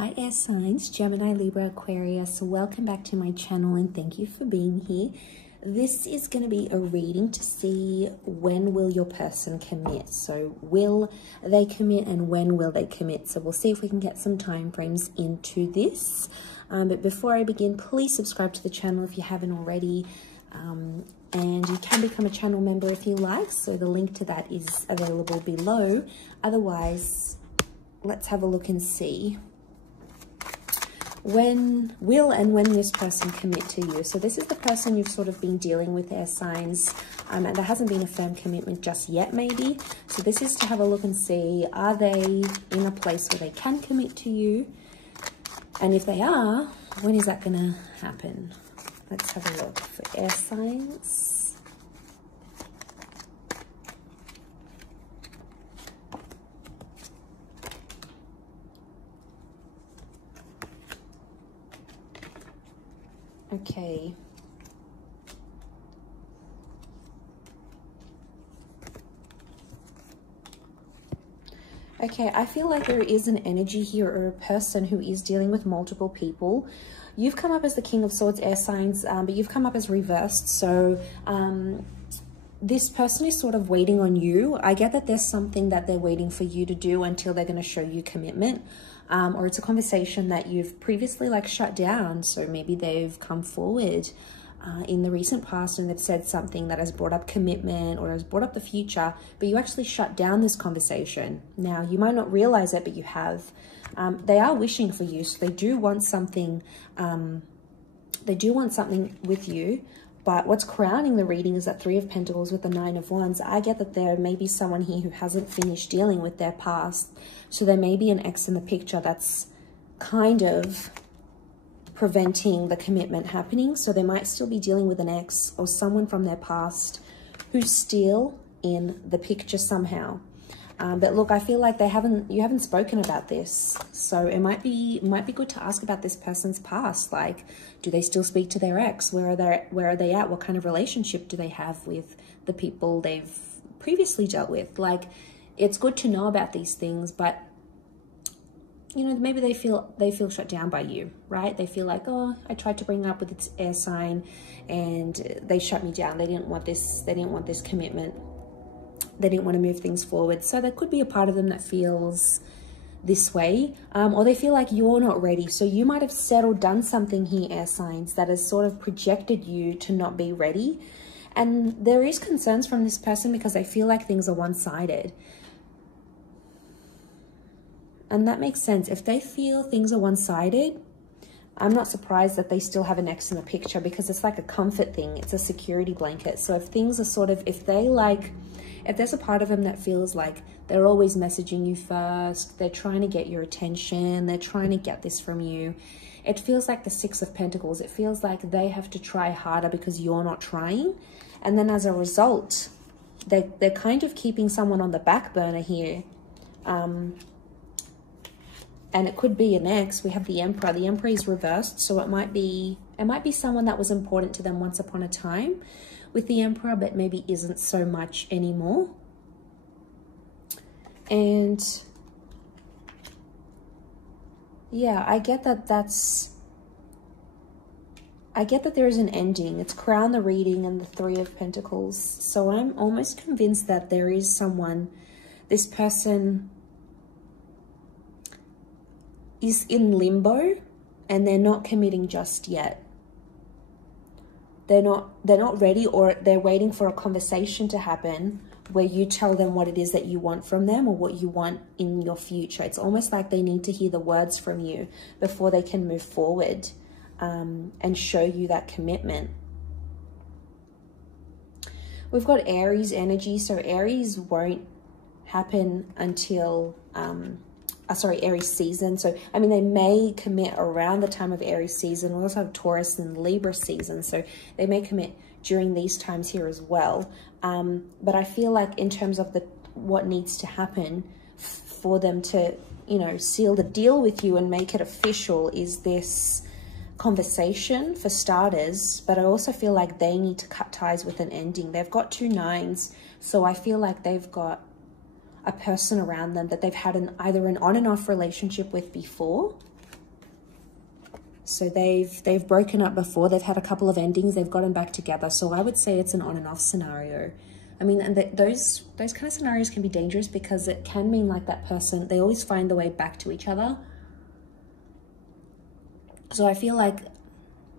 Hi air signs, Gemini, Libra, Aquarius. Welcome back to my channel and thank you for being here. This is going to be a reading to see when will your person commit. So will they commit and when will they commit? So we'll see if we can get some time frames into this. But before I begin, please subscribe to the channel if you haven't already. And you can become a channel member if you like. So the link to that is available below. Otherwise, let's have a look and see when this person commit to you. So this is the person you've sort of been dealing with, air signs, and there hasn't been a firm commitment just yet maybe. So this is to have a look and see, are they in a place where they can commit to you? And if they are, when is that gonna happen? Let's have a look for air signs. Okay. Okay, I feel like there is an energy here or a person who is dealing with multiple people. You've come up as the King of Swords, air signs, but you've come up as reversed. So this person is sort of waiting on you. I get that there's something that they're waiting for you to do until they're going to show you commitment. Or it's a conversation that you've previously like shut down. So maybe they've come forward in the recent past and they've said something that has brought up commitment or has brought up the future, but you actually shut down this conversation. Now, you might not realize it, but you have. They are wishing for you, so they do want something. They do want something with you. But what's crowning the reading is that Three of Pentacles with the Nine of Wands. I get that there may be someone here who hasn't finished dealing with their past. So there may be an ex in the picture that's kind of preventing the commitment happening. So they might still be dealing with an ex or someone from their past who's still in the picture somehow. But look, I feel like you haven't spoken about this. So it might be good to ask about this person's past. Like, do they still speak to their ex? Where are they at? What kind of relationship do they have with the people they've previously dealt with? Like, it's good to know about these things, but you know, maybe they feel shut down by you, right? They feel like, oh, I tried to bring up with its air sign and they shut me down. They didn't want this commitment. They didn't want to move things forward. So there could be a part of them that feels this way, or they feel like you're not ready. So you might have said or done something here, air signs, that has sort of projected you to not be ready. And there is concerns from this person because they feel like things are one-sided. And that makes sense. If they feel things are one-sided, I'm not surprised that they still have an ex in the picture because it's like a comfort thing. It's a security blanket. So if things are sort of, if there's a part of them that feels like they're always messaging you first, they're trying to get your attention, they're trying to get this from you, it feels like the Six of Pentacles. It feels like they have to try harder because you're not trying. And then as a result, they're kind of keeping someone on the back burner here. And it could be an ex. We have the Emperor. The Emperor is reversed, so it might be someone that was important to them once upon a time with the Emperor, but maybe isn't so much anymore. And yeah, I get that there is an ending. It's crown the reading and the Three of Pentacles. So I'm almost convinced that there is someone, this person is in limbo and they're not committing just yet. They're not ready, or they're waiting for a conversation to happen where you tell them what it is that you want from them or what you want in your future. It's almost like they need to hear the words from you before they can move forward and show you that commitment. We've got Aries energy. So Aries won't happen until Aries season. So, I mean, they may commit around the time of Aries season. We also have Taurus and Libra season. So they may commit during these times here as well. But I feel like in terms of what needs to happen for them to, you know, seal the deal with you and make it official is this conversation for starters. But I also feel like they need to cut ties with an ending. They've got 2 9s. So I feel like they've got a person around them that they've had either an on and off relationship with before, So they've broken up before. They've had a couple of endings. They've gotten back together. So I would say it's an on and off scenario. I mean, and those kind of scenarios can be dangerous because it can mean like that person, they always find the way back to each other. So I feel like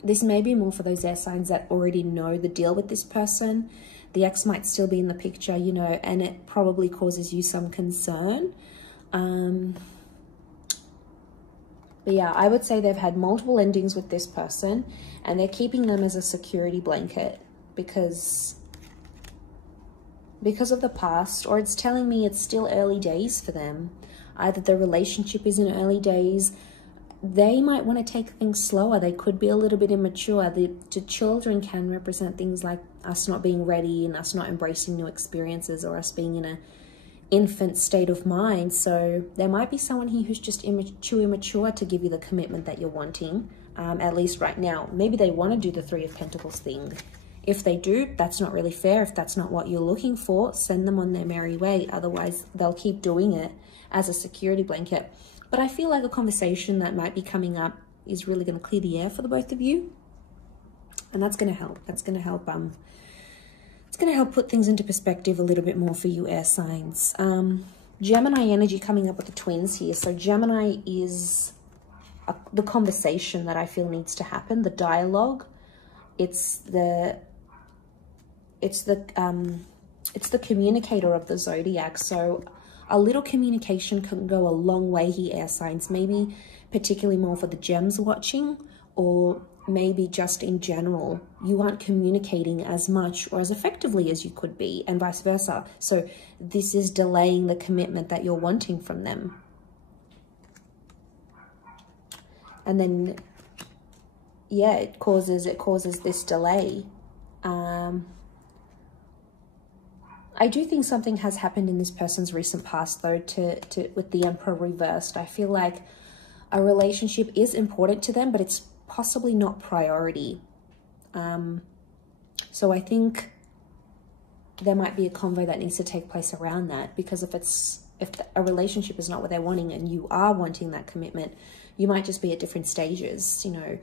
this may be more for those air signs that already know the deal with this person. The ex might still be in the picture, you know, and it probably causes you some concern. But yeah, I would say they've had multiple endings with this person and they're keeping them as a security blanket because of the past, or it's telling me it's still early days for them. Either the relationship is in early days, they might want to take things slower. They could be a little bit immature. The children can represent things like us not being ready and us not embracing new experiences, or us being in an infant state of mind. So there might be someone here who's just too immature to give you the commitment that you're wanting, at least right now. Maybe they want to do the Three of Pentacles thing. If they do, that's not really fair. If that's not what you're looking for, send them on their merry way. Otherwise, they'll keep doing it as a security blanket. But I feel like a conversation that might be coming up is really going to clear the air for the both of you. And that's going to help. That's going to help. It's going to help put things into perspective a little bit more for you air signs. Gemini energy coming up with the twins here. So Gemini is the conversation that I feel needs to happen, the dialogue. It's the communicator of the zodiac. So a little communication can go a long way here, air signs. Maybe particularly more for the gems watching, or maybe just in general, you aren't communicating as much or as effectively as you could be, and vice versa. So this is delaying the commitment that you're wanting from them. And then, yeah, it causes this delay. I do think something has happened in this person's recent past, though, with the Emperor reversed. I feel like a relationship is important to them, but it's possibly not priority. So I think there might be a convo that needs to take place around that, because if a relationship is not what they're wanting and you are wanting that commitment, you might just be at different stages, you know.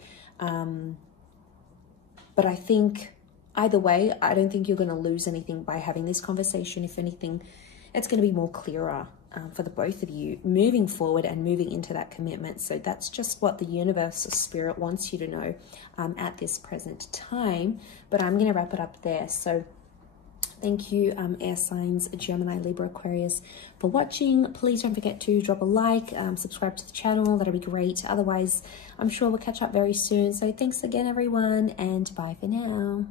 But I think either way, I don't think you're going to lose anything by having this conversation. If anything, it's going to be more clearer for the both of you moving forward and moving into that commitment. So that's just what the universe or spirit wants you to know at this present time. But I'm going to wrap it up there. So thank you, air signs, Gemini, Libra, Aquarius, for watching. Please don't forget to drop a like, subscribe to the channel. That'll be great. Otherwise, I'm sure we'll catch up very soon. So thanks again, everyone, and bye for now.